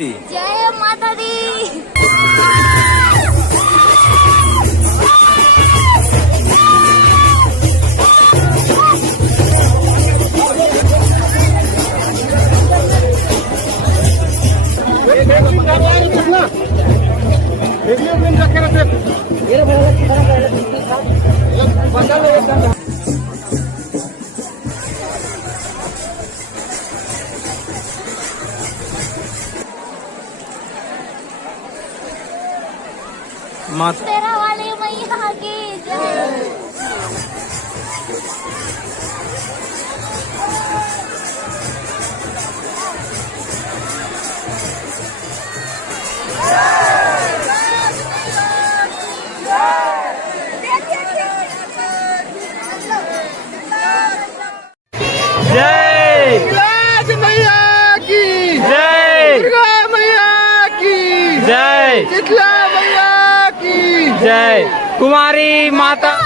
जय माता दी। तेरा वाली मैया की जय। जय मैया की जय मैया की जय शीतला मैया की जय कुमारी माता।